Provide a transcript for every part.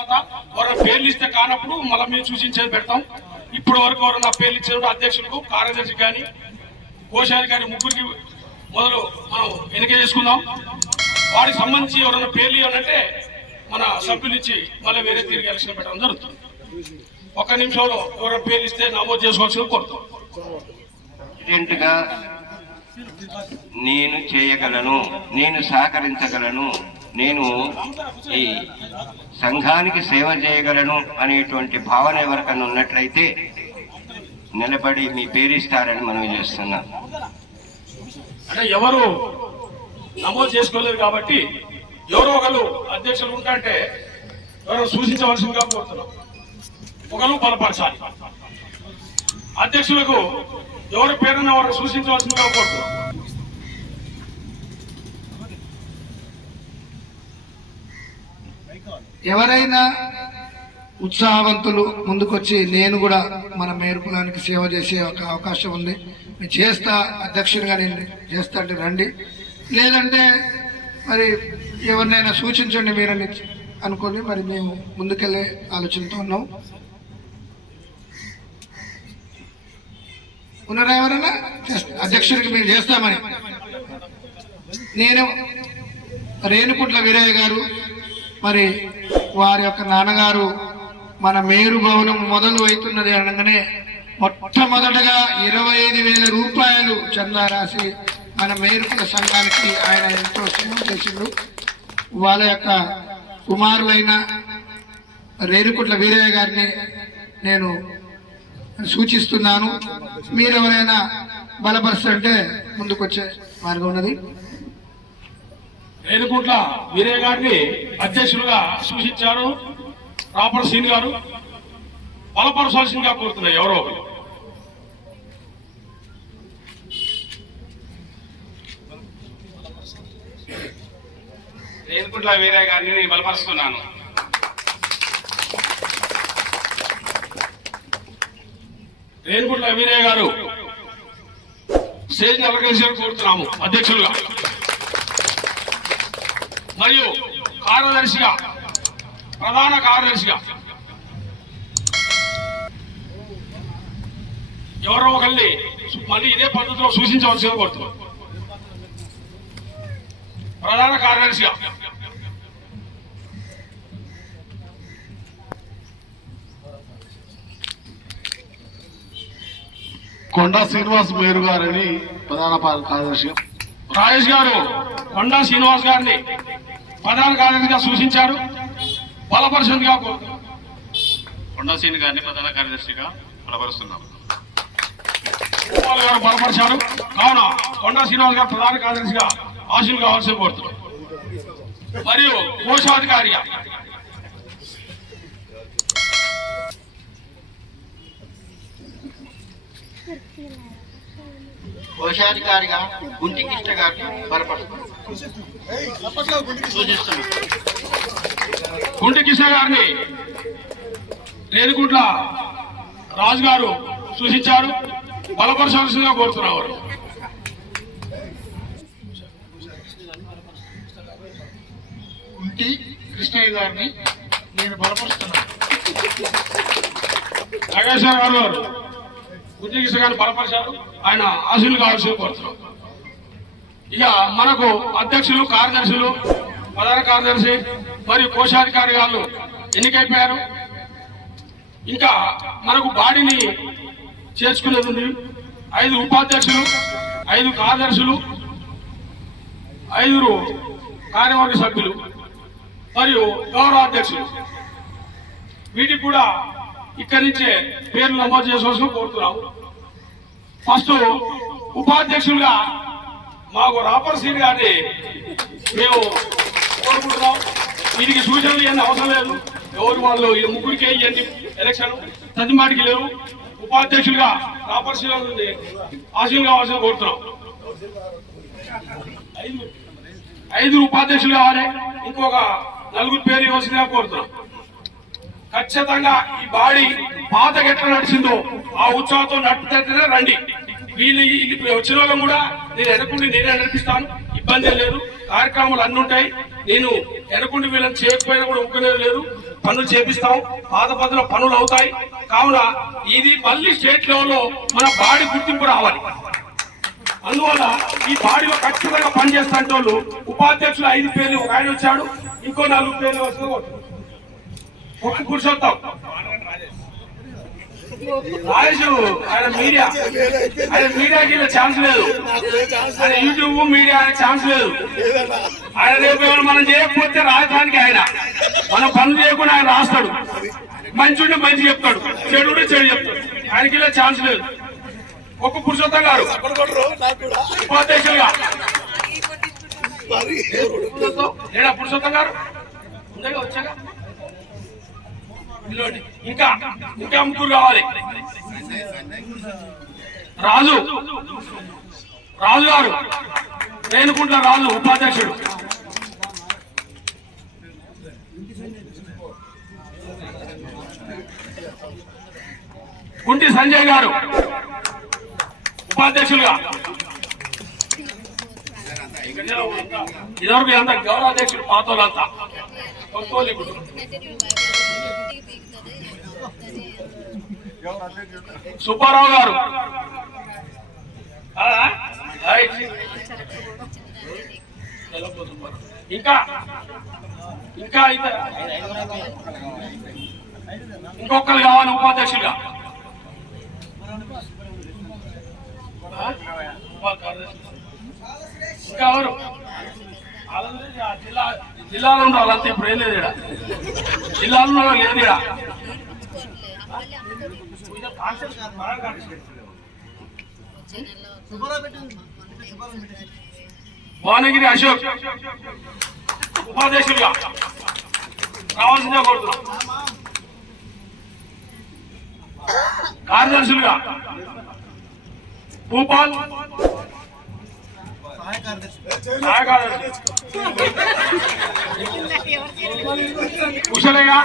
ఎవరైనా పేర్లు ఇస్తే కానప్పుడు మళ్ళీ మేము సూచించేది పెడతాం. ఇప్పటి వరకు ఎవరైనా పేర్లు ఇచ్చేటప్పుడు అధ్యక్షులకు, కార్యదర్శికి కానీ, కోశాధికారి ముగ్గురికి మొదలు మనం ఎన్నిక చేసుకుందాం. వారికి సంబంధించి ఎవరైనా పేర్లు ఇవ్వాలంటే మన సభ్యులు ఇచ్చి మళ్ళీ వేరే తిరిగి ఎలక్షన్ పెట్టడం జరుగుతుంది. ఒక్క నిమిషంలో ఎవరైనా పేర్లు ఇస్తే నమోదు చేసుకోవాల్సింది కోరుతాం. నేను చేయగలను, నేను సహకరించగలను, నేను ఈ సంఘానికి సేవ చేయగలను అనేటువంటి భావన ఎవరికైనా ఉన్నట్లయితే నిలబడి మీ పేరిస్తారని మనం చేస్తున్నాం. అంటే ఎవరు నమోదు చేసుకోలేదు కాబట్టి ఎవరో ఒకరు అధ్యక్షులు ఉంటాంటే ఎవరు సూచించవలసిందిగా కోరుతున్నాం. ఒకరు బలపరచాలి. అధ్యక్షులకు ఎవరి పేరున్న వారు సూచించవలసిందిగా కోరుతున్నాం. ఎవరైనా ఉత్సాహవంతులు ముందుకొచ్చి నేను కూడా మన మేరు కులానికి సేవ చేసే ఒక అవకాశం ఉంది, నేను చేస్తా, అధ్యక్షునిగా నేను చేస్తా అంటే రండి. లేదంటే మరి ఎవరినైనా సూచించండి మీరని అనుకొని మరి మేము ముందుకెళ్ళే ఆలోచనతో ఉన్నాం. ఉన్నారా ఎవరైనా? అధ్యక్షుడికి మేము చేస్తామని. నేను రేణుకుంట్ల వీరయ్య గారు, మరి వారి యొక్క నాన్నగారు మన మేరు భవనం మొదలు అవుతున్నది అనగానే మొట్టమొదటగా 25,000 రూపాయలు చందా రాసి మన మేరుకుల సంఘానికి ఆయన ఎంతో సేవ చేసిండు. వాళ్ళ యొక్క కుమారులైన రేణుకుంట్ల వీరయ్య గారిని నేను సూచిస్తున్నాను. మీరెవరైనా బలపరుస్తుంటే ముందుకొచ్చే మార్గం ఉన్నది. రేణుకుంట్ల వీరయ్య గారిని అధ్యక్షులుగా సూచించారు రాపర్ సీన్ గారు. బలపరచాల్సిందిగా కోరుతున్నాయి ఎవరో ఒకరు. రేణుకుంట్ల వీరయ్య గారిని బలపరుస్తున్నాను. రేణుకుంట్ల వీరయ్య గారు స్టేజ్ అలంకరించాలని కోరుతున్నాము అధ్యక్షులుగా. మరియు కార్యదర్శిగా, ప్రధాన కార్యదర్శిగా ఎవరో ఒకరిని మళ్ళీ ఇదే పద్ధతిలో సూచించవలసిందిగా కోరుతున్నాం. ప్రధాన కార్యదర్శిగా కొండా శ్రీనివాస్ మేరు గారని ప్రధాన కార్యదర్శిగా, రాజేష్ గారు కొండా శ్రీనివాస్ గారిని ప్రధాన కార్యదర్శిగా సూచించారు. బలపరిచిందిగా కోరుతున్నాం. కొండా శ్రీని గారిని ప్రధాన కార్యదర్శిగా బలపరుస్తున్నాం. గోపాల్ గారు బలపరిచారు. కావున కొండా శ్రీనివాస్ గారు ప్రధాన కార్యదర్శిగా ఆశీలు కావాల్సి కోరుతున్నాం. మరియు కోశాధికారిగా కోశాధికారిగా గుంటి కృష్ణ గారిని బలపరుస్తున్నాం. గుంటి కృష్ణ గారిని రేణుకుంట్ల రాజు గారు సూచించారు. బలపరచాల్సిందిగా కోరుతున్నారు. గుంటి కృష్ణయ్య గారిని నేను బలపరుస్తున్నాను. నాగేశ్వర గారు గుంటి కృష్ణ గారిని బలపరిచారు. ఆయన ఆశీలు కావాల్సింది కోరుతున్నాం. ఇక మనకు అధ్యక్షులు, కార్యదర్శులు, ప్రధాన కార్యదర్శి మరియు కోశాధికారి గారు ఎన్నికైపోయారు. ఇంకా మనకు బాడీని చేర్చుకునేది ఉంది. 5 ఉపాధ్యక్షులు, 5 కార్యదర్శులు, 5 కార్యవర్గ సభ్యులు మరియు గౌరవాధ్యక్షులు. వీటికి కూడా ఇక్కడి నుంచే పేర్లు నమోదు చేసుకోవాల్సిన కోరుతున్నాము. ఫస్ట్ ఉపాధ్యక్షులుగా మాకు రాపర్ సీన్ గారిని మేము కోరుకుంటున్నాం. వీరికి సూచనలు ఇవన్నీ అవసరం లేదు. ఎవరు వాళ్ళు ఈ ముగ్గురికే ఇవన్నీ ఎలక్షన్ తదిమాటికి లేవు. ఉపాధ్యక్షులుగా రాపర్ సీన్ ఆశీలు కావాల్సిన కోరుతున్నాం. 5 ఉపాధ్యక్షులు కావాలి. ఇంకొక 4 పేరు ఇవ్వాల్సిందిగా కోరుతున్నాం. ఖచ్చితంగా ఈ బాడీ పాతకి ఎట్లా నడిచిందో ఆ ఉత్సాహంతో నడుపుతేనే రండి. వీళ్ళు వచ్చిన వాళ్ళం కూడా నేను ఎనకుండి నేనే నడిపిస్తాను, ఇబ్బంది లేదు. కార్యక్రమాలు అన్ని ఉంటాయి. నేను ఎనకుండి వీళ్ళని చేయకపోయినా కూడా ఒప్పుకునేది లేదు. పనులు చేపిస్తాం, పాత పద్ధతిలో పనులు అవుతాయి. కావున ఇది మళ్ళీ స్టేట్ లెవెల్లో మన బాడీ గుర్తింపు రావాలి. అందువల్ల ఈ బాడీలో ఖచ్చితంగా పనిచేస్తా వాళ్ళు ఉపాధ్యక్షులు 5 పేర్లు ఒక ఆయన వచ్చాడు, ఇంకో 4 పేర్లు వస్తే ఒక పురుషోత్తం రాజేష్ ఆయన మీడియాకి ఛాన్స్ లేదు, ఆయన యూట్యూబ్ మీడియా ఛాన్స్ లేదు. ఆయన రేపు మనం చేయకపోతే రాజధానికి ఆయన మనం పనులు చేయకుండా ఆయన రాస్తాడు, మంచి ఉంటే మంచి చెప్తాడు, చెడు ఉంటే చెడు చెప్తాడు. ఆయనకి ఛాన్స్ లేదు. ఒక్క పురుషోత్తం గారు ఉపాధ్యక్షులుగా ఏడా పురుషోత్తం గారు ఉండగా వచ్చాగా ఇంకా ఇంకా ముగ్గురు కావాలి. రాజు గారు రేణుకుంట్ల రాజు ఉపాధ్యక్షుడు, కుంటి సంజయ్ గారు ఉపాధ్యక్షులుగా, ఇదివరకు అంతా గౌరవాధ్యక్షుడు పాతోళ్ళంతా కొత్తోళ్ళు ఇప్పుడు. సుబ్బారావు గారు ఇంకా ఇంకా ఇంకొకరు కావాలి ఉపాధ్యక్షులుగా. ఇంకా ఎవరు జిల్లాలో ఉన్న వాళ్ళంతా ఇప్పుడు ఏం లేదు, ఇక్కడ జిల్లాలో లేదు. ఇక్కడ భువనగిరి అశోక్ ఉపాధ్యక్షులుగా రావాల్సిందే కోరుతున్నాం. కార్యదర్శులుగా భూపాల్ కుశలేగా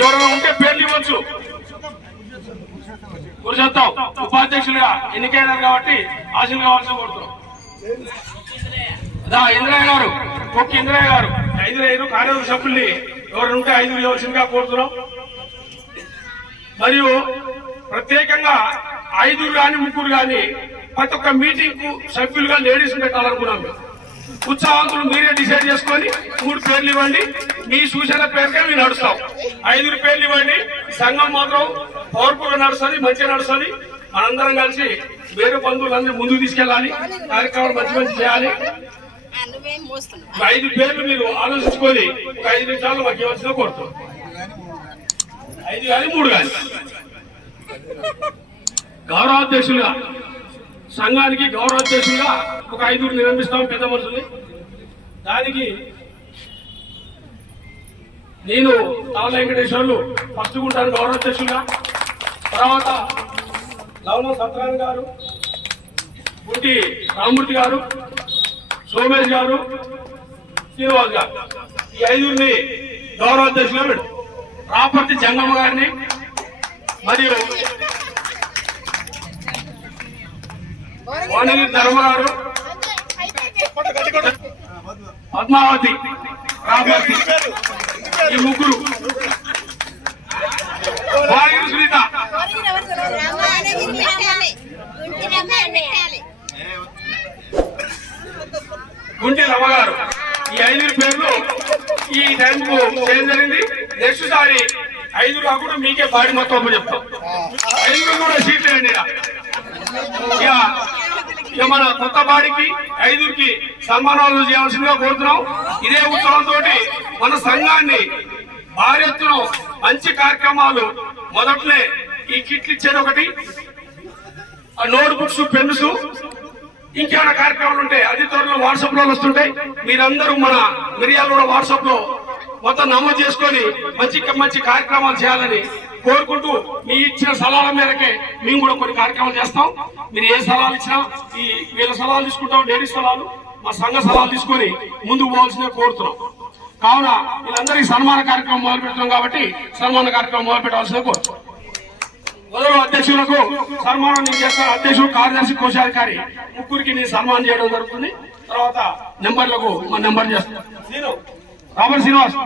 ఎవరైనా ఉంటే పేర్లు ఇవ్వచ్చు. పురుషోత్తం ఉపాధ్యక్షులుగా ఎన్నికైనారు కాబట్టి ఆశలు కావాల్సిన కోరుతున్నాం. ఇంద్రయ్య గారు ఒక్క ఇంద్రయ్య గారు 5 కార్యవర్గ సభ్యుల్ని ఎవరైనా ఉంటే 5 ఇవ్వాల్సిందిగా కోరుతున్నాం. మరియు ప్రత్యేకంగా 5 కానీ 3 కానీ ప్రతి ఒక్క మీటింగ్ కు సభ్యులుగా లేడీస్ పెట్టాలనుకున్నాం. ఉత్సాహవంతులు మీరే డిసైడ్ చేసుకొని 3 పేర్లు ఇవ్వండి. మీ సూచన పేరుగా మేము నడుస్తాం. 5 పేర్లు ఇవ్వండి. సంఘం మాత్రం పవర్ఫుల్ గా నడుస్తుంది, మంచిగా నడుస్తుంది. మనందరం కలిసి వేరే బంధువులందరూ ముందుకు తీసుకెళ్లాలి, కార్యక్రమాలు మంచి చేయాలి. 5 పేర్లు మీరు ఆలోచించుకొని ఒక 5 నిమిషాలు మాకు ఇవ్వాల్సిన కోరుతాం. 5 కానీ 3 కానీ. గౌరవాధ్యక్షులుగా సంఘానికి గౌరవాధ్యక్షులుగా ఒక 5 నియమిస్తాం, పెద్ద మనుషుల్ని. దానికి నేను తాళ వెంకటేశ్వర్లు ఫస్ట్ ఉంటాను గౌరవాధ్యక్షులుగా. తర్వాత లవణ సత్యనారాయణ గారు, గుంటి రామమూర్తి గారు, సోమేష్ గారు, శ్రీనివాస్ గారు, ఈ 5 గౌరవాధ్యక్షులుగా పెట్టు. రాపర్తి జంగమ్మ గారిని మరియు వాణిజ్య ధర్మ గారు, పద్మావతి, రాపర్తి, ఈ 3 వాణిజ్య సునీత, గుంటి రమ్మ గారు. ఈ 5 పేర్లు ఈ టైంకు చేయడం జరిగింది. నెక్స్ట్ సారి 5 కాకుండా మీకే బాడీ మొత్తం చెప్తాం. 5 కూడా సీట్లు అండి. ఇక మన కొత్త బాడీకి 5కి సన్మానాలు చేయాల్సిందిగా కోరుతున్నాం. ఇదే ఉత్సవంతో మన సంఘాన్ని భారీ ఎత్తున మంచి కార్యక్రమాలు మొదట్లే ఈ కిట్లు ఇచ్చేది ఒకటి, నోట్ బుక్స్, పెన్స్, ఇంకేమైనా కార్యక్రమాలు ఉంటాయి అది త్వరలో వాట్సాప్ లో వస్తుంటాయి. మీరందరూ మన మిరియాలు కూడా వాట్సాప్ లో మొత్తం నమోదు చేసుకొని మంచి కార్యక్రమాలు చేయాలని కోరుకుంటూ, మీ ఇచ్చిన సలహాల మేరకే మేము కూడా కొన్ని కార్యక్రమాలు చేస్తాం. మీరు ఏ సలహాలు ఇచ్చినా ఈ వీళ్ళ సలహాలు తీసుకుంటాం, లేడీస్ సలహాలు, మా సంఘ సలహాలు తీసుకొని ముందుకు పోవాల్సిందే కోరుతున్నాం. కావున వీళ్ళందరికీ సన్మాన కార్యక్రమం మొదలు పెడుతున్నాం కాబట్టి సన్మాన కార్యక్రమం మొదలు పెట్టాల్సిందే కోరుతున్నాం. మొదలు అధ్యక్షులకు సన్మానం నేను చేస్తాను. అధ్యక్షుడు, కార్యదర్శి, కోశాధికారి 3కి నేను సన్మానం చేయడం జరుగుతుంది. తర్వాత నెంబర్లకు మా నెంబర్ చేస్తాను. నేను రాబర్ట్ శ్రీనివాస్